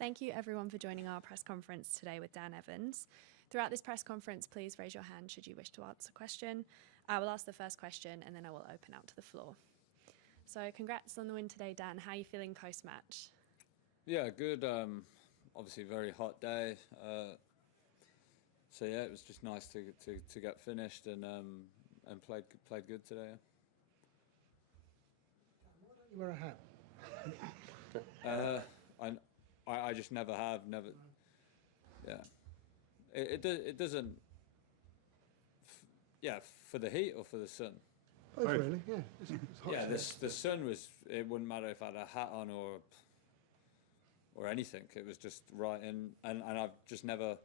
Thank you everyone for joining our press conference today with Dan Evans. Throughout this press conference, please raise your hand should you wish to ask a question. I will ask the first question and then I will open out to the floor. So congrats on the win today, Dan. How are you feeling post-match? Yeah, good. Obviously, very hot day. So yeah, it was just nice to get finished and played good today. Why don't you wear a hat? I just never have. Yeah. It doesn't. Yeah, for the heat or for the sun. Both really. Yeah. It's hot. Yeah, the sun was. It wouldn't matter if I had a hat on or anything. It was just right, and I've just never.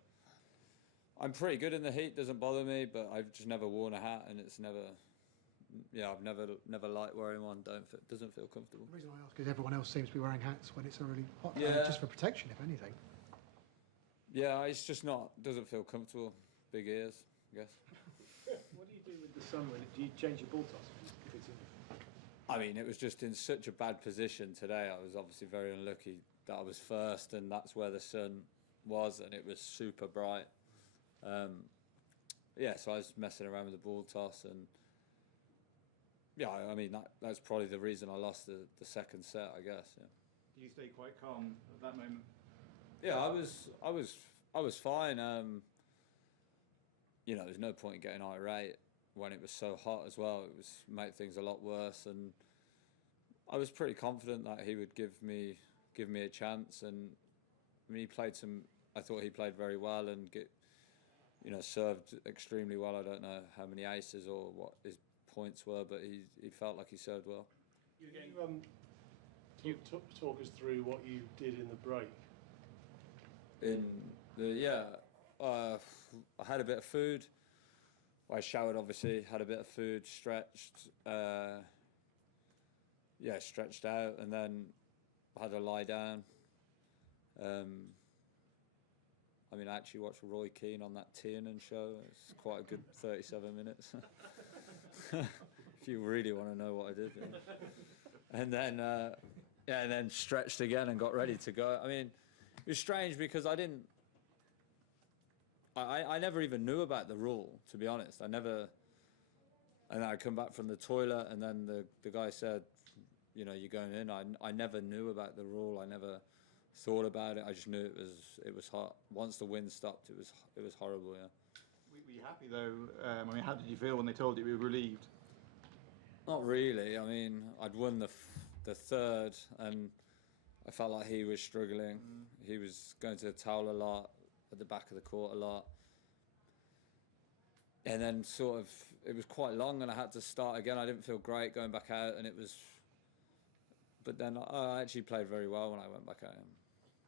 I'm pretty good in the heat. Doesn't bother me, but I've just never worn a hat, and it's never. Yeah, I've never liked wearing one. Doesn't feel comfortable. The reason I ask is everyone else seems to be wearing hats when it's a really hot day, Yeah. just for protection, if anything. Yeah, it's just not. Doesn't feel comfortable. Big ears, I guess. What do you do with the sun? Do you change your ball toss if it's in? I mean, it was just in such a bad position today. I was obviously very unlucky that I was first, and that's where the sun was, and it was super bright. Yeah, so I was messing around with the ball toss, and yeah, I mean that's probably the reason I lost the second set, I guess. Yeah. Do you stay quite calm at that moment? Yeah, I was fine. You know, there's no point in getting irate when it was so hot as well. It was make things a lot worse, and I was pretty confident that he would give me a chance. And I mean, I thought he played very well and served extremely well. I don't know how many aces or what his points were, but he felt like he served well. Can you talk us through what you did in the break? I had a bit of food. I showered, obviously, had a bit of food, stretched, stretched out, and then had a lie down. I mean, I actually watched Roy Keane on that Tiernan show. It's quite a good 37 minutes. If you really want to know what I did. Yeah. And then stretched again and got ready to go. I mean, it was strange because I never even knew about the rule, to be honest. And then I come back from the toilet, and then the guy said, you're going in. I never knew about the rule. I never thought about it. I just knew it was hot. Once the wind stopped, it was horrible. Yeah. Were you happy though? I mean, how did you feel when they told you you were relieved? Not really. I mean, I'd won the third, and I felt like he was struggling. He was going to the towel a lot, at the back of the court a lot. And then it was quite long, and I had to start again. I didn't feel great going back out, but then I actually played very well when I went back out.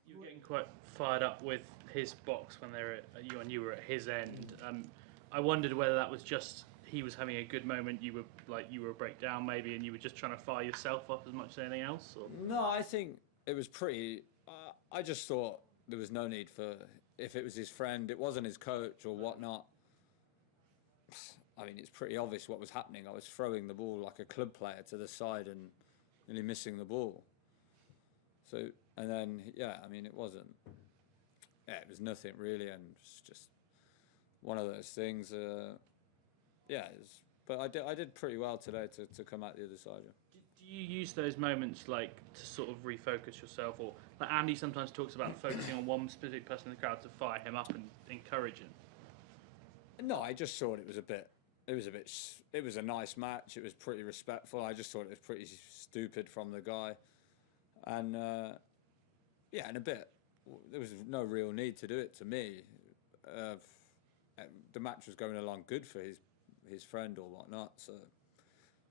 You were getting quite fired up with his box when you were at his end. I wondered whether that was just he was having a good moment, you were a breakdown maybe, and you were just trying to fire yourself up as much as anything else? Or? No, I think it was pretty. I just thought there was no need for, if it was his friend, it wasn't his coach or whatnot. I mean, it's pretty obvious what was happening. I was throwing the ball like a club player to the side and nearly missing the ball. So, and then, yeah, I mean, it wasn't. Yeah, it was nothing really, and it was just one of those things. But I did pretty well today to come out the other side. Yeah. Do you use those moments to sort of refocus yourself, or like Andy sometimes talks about focusing on one specific person in the crowd to fire him up and encourage him? No, I just thought it was a nice match. It was pretty respectful. I just thought it was pretty stupid from the guy, and and a bit. There was no real need to do it to me. The match was going along good for his friend or whatnot, so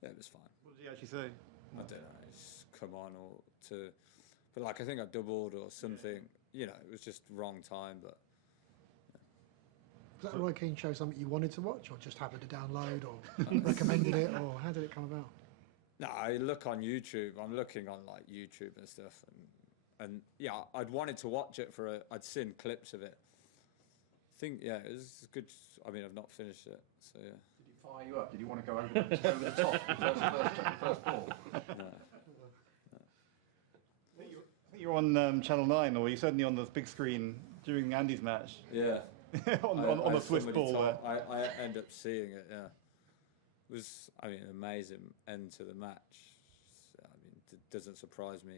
yeah, it was fine. What did he actually say? I don't know. Just come on but I think I doubled or something. It was just wrong time, but. Was that Roy Keane show something you wanted to watch, or just happened to download, or recommended it, or how did it come about? No, I look on YouTube. I'm looking on YouTube and stuff, and yeah, I'd wanted to watch it I'd seen clips of it. I think it was good. I mean, I've not finished it, so yeah. Did he fire you up? Did you want to go over the top the first ball? No. I think You're on Channel 9, or you're certainly on the big screen during Andy's match. Yeah. on the Swiss ball there. I end up seeing it. Yeah, it was, I mean, an amazing end to the match. I mean, it doesn't surprise me.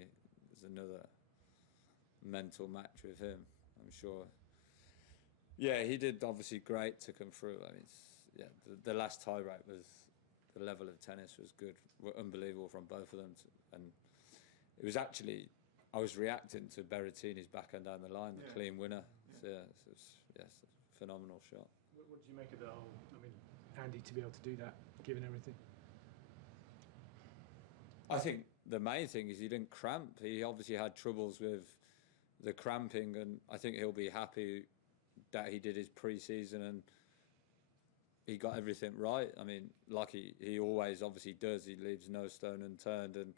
There's another mental match with him, I'm sure. Yeah, he did obviously great to come through. I mean, the last tie break was, the level of tennis was good, unbelievable from both of them, and it was actually, I was reacting to Berrettini's backhand down the line, the clean winner. So, it's a phenomenal shot. What do you make of that whole, I mean, Andy to be able to do that, given everything? I think the main thing is he didn't cramp. He obviously had troubles with the cramping, and I think he'll be happy that he did his pre-season and he got everything right. I mean, like he always obviously does. He leaves no stone unturned. And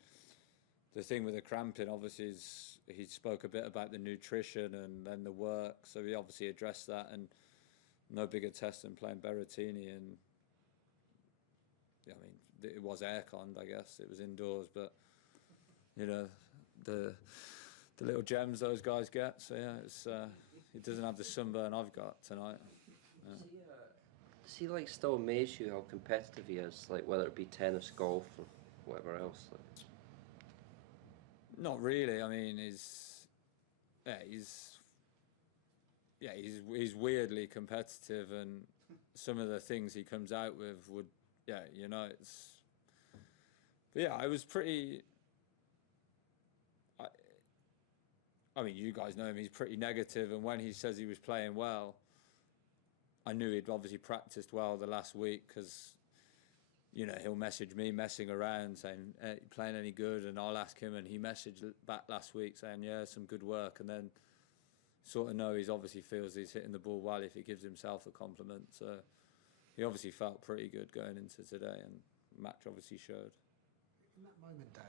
the thing with the cramping, obviously, is he spoke a bit about the nutrition and then the work. So he obviously addressed that, and no bigger test than playing Berrettini. And yeah, I mean, it was air-conned, I guess. It was indoors, but you know, the little gems those guys get. So yeah, it's he doesn't have the sunburn I've got tonight. Yeah. Does he like still amaze you how competitive he is, like whether it be tennis, golf, or whatever else? Like? Not really. I mean, he's weirdly competitive, and some of the things he comes out with would, you know, it's. But yeah, I was pretty. I mean, you guys know him. He's pretty negative, and when he says he was playing well, I knew he'd obviously practiced well the last week, because, you know, he'll message me messing around saying, hey, you playing any good? And I'll ask him, and he messaged back last week saying, yeah, some good work. And then sort of know he's obviously feels he's hitting the ball well if he gives himself a compliment. So he obviously felt pretty good going into today, and the match obviously showed. In that moment, Dan,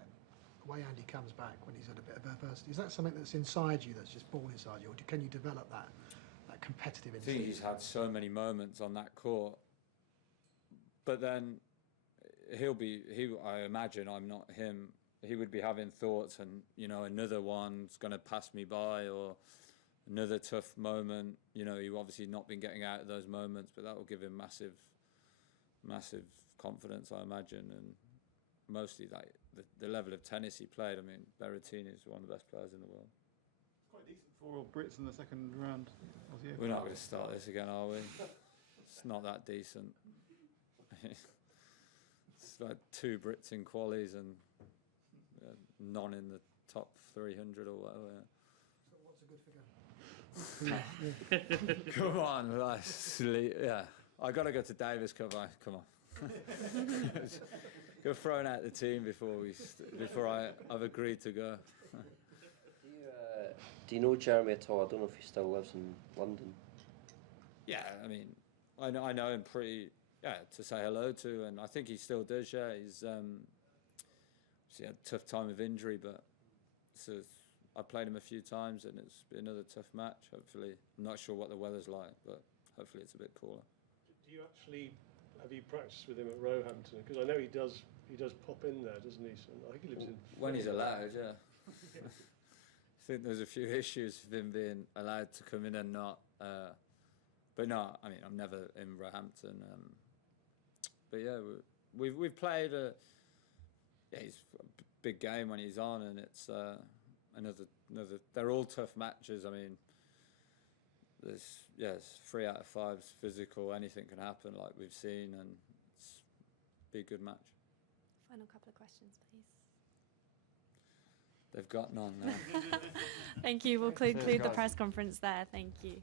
the way Andy comes back when he's had a bit of adversity, is that something that's inside you, that's just born inside you, or can you develop that competitive instinct? I think he's had so many moments on that court, but then I imagine, I'm not him, he would be having thoughts, and, you know, another one's going to pass me by, or another tough moment. You know, you've obviously not been getting out of those moments, but that will give him massive confidence, I imagine, and mostly like the level of tennis he played. I mean, Berrettini is one of the best players in the world. Quite decent for all Brits in the second round. We're not going to start this again, are we? It's not that decent. It's like 2 Brits in qualies and none in the top 300 or whatever. So what's a good figure? Come on, yeah. I got to go to Davis Cup. Come on. Go throwing out the team before I've agreed to go. Do you know Jeremy at all? I don't know if he still lives in London. Yeah, I mean, I know him pretty. Yeah, to say hello to, and I think he still does. Yeah, he's had a tough time of injury, but I played him a few times, and it's been another tough match. Hopefully, I'm not sure what the weather's like, but hopefully it's a bit cooler. Do you actually have you practiced with him at Roehampton? Because I know he does pop in there, doesn't he? So I think he lives in. When he's allowed, yeah. I think there's a few issues with him being allowed to come in and not. But no, I mean, I'm never in Roehampton. But yeah, we've played it's a big game when he's on, and it's another. They're all tough matches. I mean, it's 3 out of 5 physical. Anything can happen, like we've seen, and it's be a good match. Final couple of questions, please. They've got none now. Thank you. We'll conclude the press conference there. Thank you.